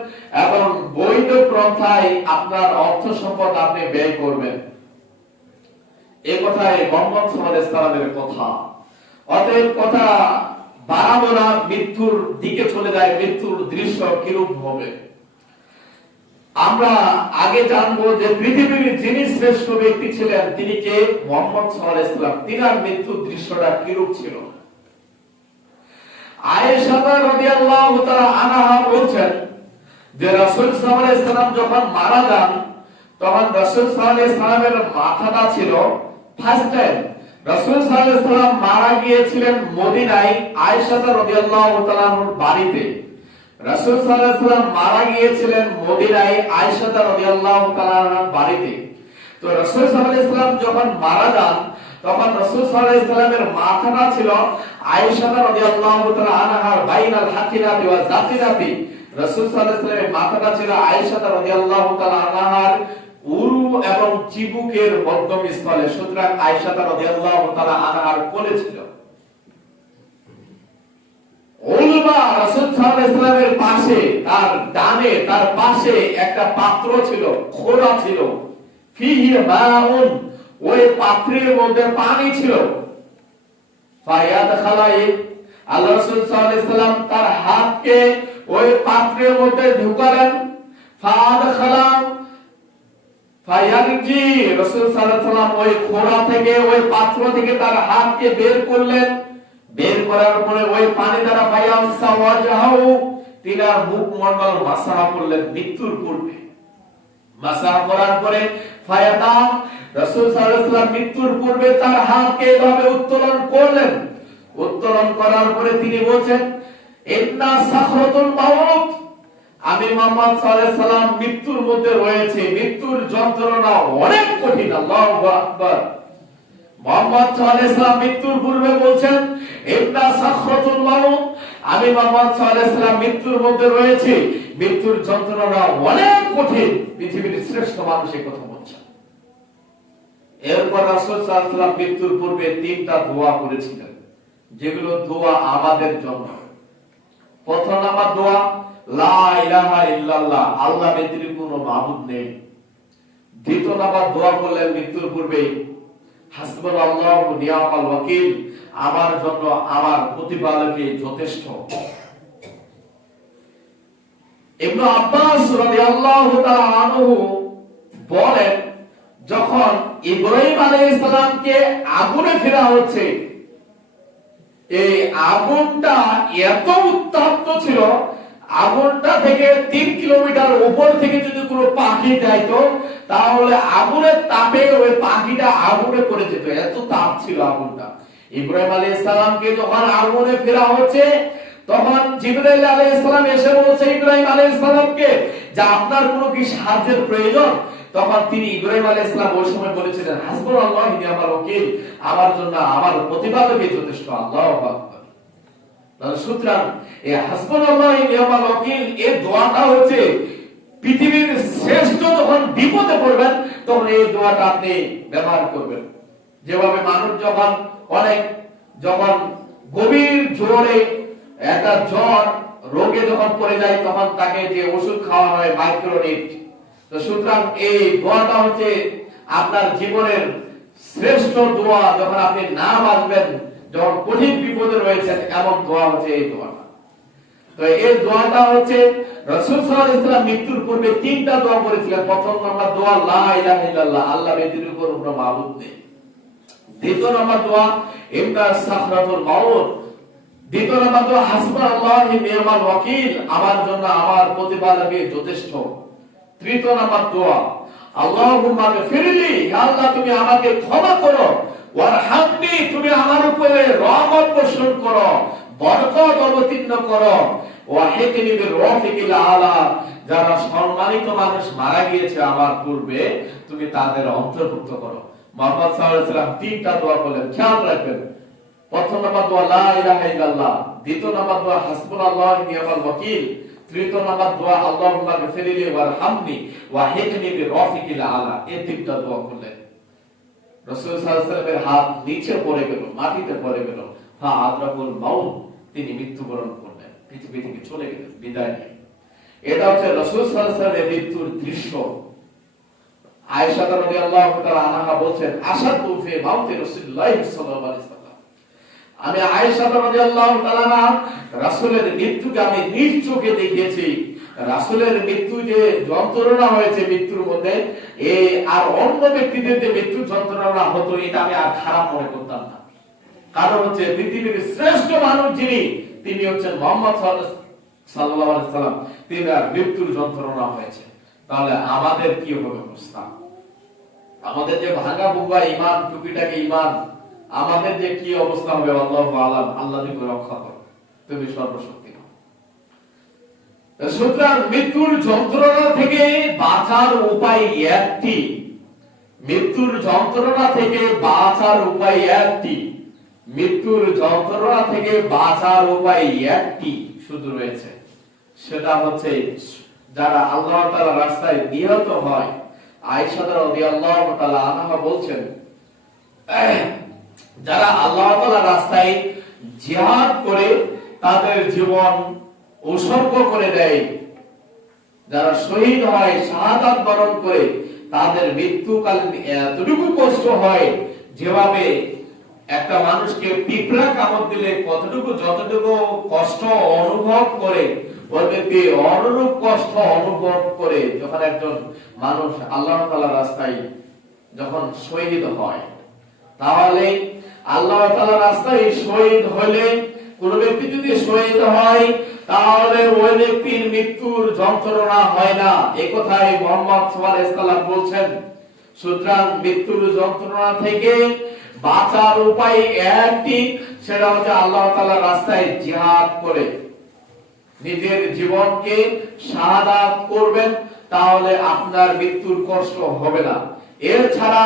এবং বৈধ পন্থায় আপনার অর্থ সম্পদ আপনি ব্যয় করবেন। এই কথাই মুহাম্মদ সাল্লাল্লাহু আলাইহি সাল্লামের কথা। অতএব কথা বাড়াবো না, মৃত্যুর দিকে চলে যায়, মৃত্যুর দৃশ্য কিরূপ হবে আমরা আগে জানবো। যে পৃথিবীর যিনি শ্রেষ্ঠ ব্যক্তি ছিলেন তিনি কে? মুহাম্মদ সাল্লাল্লাহু আলাইহি সাল্লাম। তিনার মৃত্যুর দৃশ্যটা কিরূপ ছিল? আয়েশা রাদিয়াল্লাহু তাআলা আনহা বলেন যে রাসূল সাল্লাল্লাহু আলাইহি সাল্লাম যখন মারা যান তখন রাসূল সাল্লাল্লাহু আলাইহি সাল্লামের মাথাটা ছিল ফার্স্ট টাইম রাসূল সাল্লাল্লাহু আলাইহি সাল্লাম মারা গিয়েছিলেন মদিনায় আয়েশা রাদিয়াল্লাহু তাআলার বাড়িতে। রাসূল সাল্লাল্লাহু আলাইহি সাল্লাম মারা গিয়েছিলেন মদিনায় আয়েশা রাদিয়াল্লাহু তাআলার বাড়িতে। তো রাসূল সাল্লাল্লাহু আলাইহি সাল্লাম যখন মারা যান তখন রাসূল সাল্লাল্লাহু আলাইহি সাল্লামের মাথাটা ছিল আয়েশা রাদিয়াল্লাহু তাআলা আনহার বাইনাল হাকিরাতি ওয়া জাতিরাতি। রাসূল সাল্লাল্লাহু আলাইহি সাল্লামের মাথাটা ছিল আয়েশা রাদিয়াল্লাহু তাআলা আনহার উরু এবং চিবুকের মধ্যস্থলে, সুতরাং আয়েশা রাদিয়াল্লাহু তাআলা আনহার কোলে ছিল। উলবা রাসূল সাল্লাল্লাহু আলাইহি সাল্লামের পাশে তার ডানে তার পাশে একটা পাত্র ছিল, খোলা ছিল, ফিহি মাউন, ওই পাত্রের মধ্যে পানি ছিল। ফায়াদ খালাই আল্লাহ রাসূল সাল্লাল্লাহু আলাইহি সাল্লাম তার হাতকে ওই পাত্রের মধ্যে ঢুকালেন, ফাদখালা ফায়ারজি, রাসূল সাল্লাল্লাহু আলাইহি সাল্লাম ওই খোঁড়া থেকে ওই পাত্র থেকে তার হাতকে বের করলেন। বের করার পরে ওই পানি দ্বারা ফায়ামসা ওয়াজহাউ, তিনার মুখমণ্ডল মাসাহ করলেন মৃত্যুর পূর্বে। মাসাহ করার পরে ফায়াতাম, রাসূল সাল্লাল্লাহু আলাইহি সাল্লাম মৃত্যুর পূর্বে তার হাতকে এভাবে উত্তোলন করলেন। উত্তোলন করার পরে তিনি বলেন, ইন্না সাখরাতুল মাউত, আমি মুহাম্মদ সাল্লাল্লাহু আলাইহি সাল্লাম মৃত্যুর মধ্যে রয়েছে, মৃত্যুর যন্ত্রণা অনেক কঠিন। আল্লাহু আকবার। মুহাম্মদ সাল্লাল্লাহু আলাইহি সাল্লাম মৃত্যুর পূর্বে বলেন, ইন্না সাখরাতুল মাউত, আমি মুহাম্মদ সাল্লাল্লাহু আলাইহি সাল্লাম মৃত্যুর মধ্যে রয়েছে, মৃত্যুর যন্ত্রণা অনেক কঠিন। পৃথিবীর শ্রেষ্ঠ মানুষ এই কথা বলছেন। এরপর রাসূল সাল্লাল্লাহু আলাইহি সাল্লাম মৃত্যুর পূর্বে তিনটা দোয়া করেছিলেন, যেগুলো দোয়া আমাদের জন্য। প্রথম নাম্বার দোয়া, লা ইলাহা ইল্লাল্লাহ, আল্লাহ ব্যতীত কোনো মাবুদ নেই। দ্বিতীয় নাম্বার দোয়া করলেন মৃত্যুর পূর্বে, হাসবুনাল্লাহু ওয়া নি'মাল ওয়াকিল, আমার জন্য আমার প্রতিপালকই যথেষ্ট। ইবনে আব্বাস রাদিয়াল্লাহু তাআলা আনহু বলেন, যখন ইব্রাহিম আলাইহিস সালামকে আগুনে ফেলা হচ্ছে, এই আগুনটা এত উত্তপ্ত ছিল, আগুনটা থেকে 3 কিলোমিটার উপর থেকে যদি কোনো পাখি যাইতো, তাহলে আগুনের তাপে ওই পাখিটা আগুনে পড়ে যেত, এত তাপ ছিল আগুনটা। ইব্রাহিম আলাইহিস সালামকে যখন আগুনে ফেলা হচ্ছে, তখন জিবরাইল আলাইহিস সালাম এসে বলছে ইব্রাহিম আলাইহিস সালামকে যে আপনার কোনো কি সাহায্যের প্রয়োজন? তখন তিনি ইব্রাহিম আলাইহিস সালাম ওই সময় বলেছিলেন, হাসবুনাল্লাহু ওয়া নি'মাল ওয়াকিল, আমার জন্য আমার প্রতিপালকই যথেষ্ট। আল্লাহু আকবার। তাহলে সুতরাং এই হাসবুনাল্লাহু ওয়া নি'মাল ওয়াকিল এই দোয়াটা হচ্ছে পৃথিবীর শ্রেষ্ঠ। যখন বিপদে পড়বেন তখন এই দোয়াটা আপনি ব্যবহার করবেন। যেভাবে মানুষ যখন গভীর জোরে একটা জ্বর রোগে যখন পড়ে যায়, তখন তাকে যে ওষুধ খাওয়া হয় মাইক্রোনিট, তো সুতরাং এই দোয়াটা হচ্ছে আপনার জীবনের শ্রেষ্ঠ দোয়া। যখন আপনি না বাঁচবেন, যখন কঠিন বিপদে রয়েছেন, এমন দোয়া হচ্ছে এই দোয়াটা। তো এই দোয়াটা হচ্ছে রাসূল সাল্লাল্লাহু আলাইহি ওয়াসাল্লাম মৃত্যুর পূর্বে তিনটা দোয়া করেছিলেন। প্রথম নাম্বার দোয়া, লা ইলাহা ইল্লাল্লাহ, আল্লাহ ব্যতীত কোনো মাবুদ নেই। দ্বিতীয় নাম্বার দোয়া, ইন্না সাখরাতুল মাউত। দ্বিতীয় নাম্বার দোয়া, হাসবুনাল্লাহু ওয়া নি'মাল ওয়াকিল, আমার জন্য আমার প্রতিপালকই যথেষ্ট। তৃতীয় নাম্বার দোয়া, আল্লাহুম্মা গফিরলি, হে আল্লাহ তুমি আমাকে ক্ষমা করো, ওয়ারহামনি, তুমি আমার উপরে রহমত বর্ষণ করো, বরকত অবতীর্ণ করো, ওয়াহিদনি বির-রাফিকিল আলা, যারা সম্মানিত মানুষ মারা গিয়েছে আমার পূর্বে, তুমি তাদের অন্তর্ভুক্ত করো। মুহাম্মদ সাল্লাল্লাহু আলাইহি ওয়াসাল্লাম তিনটা দোয়া করলেন, খেয়াল রাখবেন। প্রথম নাম্বার দোয়া, লা ইলাহা ইল্লাল্লাহ। দ্বিতীয় নাম্বার দোয়া, হাসবুনাল্লাহু ওয়া নি'মাল ওয়াকিল। তৃতীয় নাম্বার দোয়া, আল্লাহুম্মা গফিরলি ওয়ারহামনি ওয়াহিদনি বির-রাফিকিল আলা। এই তিনটা দোয়া করলেন। রাসূল সাল্লাল্লাহু আলাইহি ওয়াসাল্লামের হাত নিচে পড়ে গেল, মাটিতে পড়ে গেল, আদরাকুল মাউত, তিনি মৃত্যুবরণ করলেন, পৃথিবী থেকে চলে গেলেন, বিদায় নিয়ে। এটা হচ্ছে রাসূল সাল্লাল্লাহু আলাইহি ওয়াসাল্লামের মৃত্যুর দৃশ্য। আয়েশা রাদিয়াল্লাহু তাআলা আনহা বলেন, আশাদু ফি মাউতি রাসূলুল্লাহ সাল্লাল্লাহু আলাইহি ওয়াসাল্লাম, আমি আয়েশা রাদিয়াল্লাহু তাআলা না রাসূলের মৃত্যুকে আমি নিজ চোখে দেখেছি। রাসূলের মৃত্যু যে যন্ত্রণা হয়েছে মৃত্যুর মধ্যে, এই আর অন্য ব্যক্তিদের যে মৃত্যু যন্ত্রণা হতো, এটা আমি আর খারাপ মনে করতাম না। কারণ হচ্ছে পৃথিবীর শ্রেষ্ঠ মানুষ যিনি, তিনি হচ্ছেন মুহাম্মদ সাল্লাল্লাহু আলাইহি ওয়াসাল্লাম, তিনার মৃত্যুর যন্ত্রণা হয়েছে। তাহলে আমাদের কি হবে অবস্থা? আমাদের যে ভাঙা ভুঙ্গা ঈমান, টুকিটাকি ঈমান, আমাদের যে কি অবস্থা হবে আল্লাহু আলাম। আল্লাহ তুমি রক্ষা করো, তুমি সর্বশক্তিমান। সুতরাং মৃত্যুর যন্ত্রণা থেকে বাঁচার উপায় একটি, মৃত্যুর যন্ত্রণা থেকে বাঁচার উপায় একটি, মৃত্যুর যন্ত্রণা থেকে বাঁচার উপায় একটি শুধু রয়েছে। সেটা হচ্ছে যারা আল্লাহ তাআলার রাস্তায় নিহত হয়। আয়েশা রাদিয়াল্লাহু তাআলা আনহা বলছেন, যারা আল্লাহ তাআলার রাস্তায় জিহাদ করে তাদের জীবন উৎসর্গ করে দেয়, যারা শহীদ হয়, শাহাদাত বরণ করে, তাদের মৃত্যুকালীন এতটুকু কষ্ট হয়, যেভাবে একটা মানুষকে পিঁপড়া কামড় দিলে কতটুকু যতটুকু কষ্ট অনুভব করে, ওই ব্যক্তি অনুরূপ কষ্ট অনুভব করে যখন একজন মানুষ আল্লাহ তাআলার রাস্তায় যখন শহীদ হয়। তাহলে আল্লাহ তাআলার রাস্তায় শহীদ হলে, কোন ব্যক্তি যদি শহীদ হয় তাহলে ওই ব্যক্তির মৃত্যুর যন্ত্রণা হয় না, এই কথাই মুহাম্মদ সাল্লাল্লাহু আলাইহি ওয়াসাল্লাম বলছেন। সুতরাং মৃত্যুর যন্ত্রণা থেকে বাঁচার উপায় একটি, সেটা হচ্ছে আল্লাহ তাআলার রাস্তায় জিহাদ করে নিজের জীবনকে শাহাদাত করবেন, তাহলে আপনার মৃত্যুর কষ্ট হবে না। এছাড়া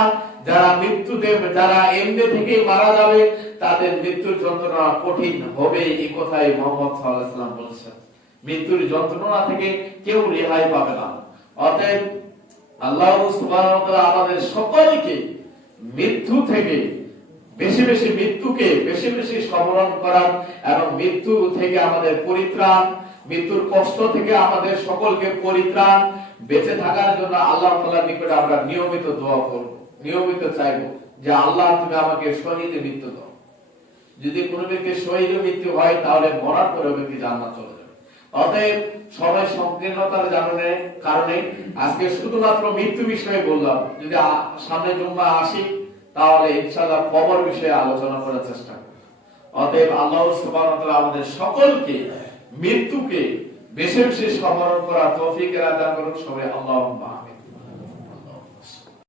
যারা মৃত্যু দেবে, যারা এমনি থেকে মারা যাবে, তাদের মৃত্যুর যন্ত্রণা কঠিন হবে, এই কথাই মুহাম্মদ সাল্লাল্লাহু আলাইহি ওয়াসাল্লাম বলেছেন। মৃত্যুর যন্ত্রণা থেকে কেউ রেহাই পাবে না। অতএব আল্লাহ সুবহানাহু ওয়া তাআলা আমাদের সকলকে মৃত্যু থেকে বেশি বেশি মৃত্যুকে বেশি বেশি স্মরণ করার এবং মৃত্যু থেকে আমাদের পরিত্রাণ, মৃত্যুর কষ্ট থেকে আমাদের সকলকে পরিত্রাণ, বেঁচে থাকার জন্য আল্লাহ তাআলার নিকটে আমরা নিয়মিত দোয়া করব, নিয়মিত চাইব যে আল্লাহ তুমি আমাকে শহীদ মৃত্যু দাও। যদি কোনো ব্যক্তি শহীদ মৃত্যু হয় তাহলে মরার পরে ব্যক্তি জান্নাত চলে যাবে। অতএব সবাই সংকীর্ণতার কারণে আজকে শুধুমাত্র মৃত্যু বিষয়ে বললাম। যদি সামনে জুম্মা আসি তাহলে ইনশাআল্লাহ কবর বিষয়ে আলোচনা করার চেষ্টা করব। অতএব আল্লাহ সুবহানাহু ওয়া তাআলা আমাদের সকলকে মৃত্যুকে বেশি বেশি স্মরণ করার তৌফিক দান করুন সবাই। আল্লাহুম্মা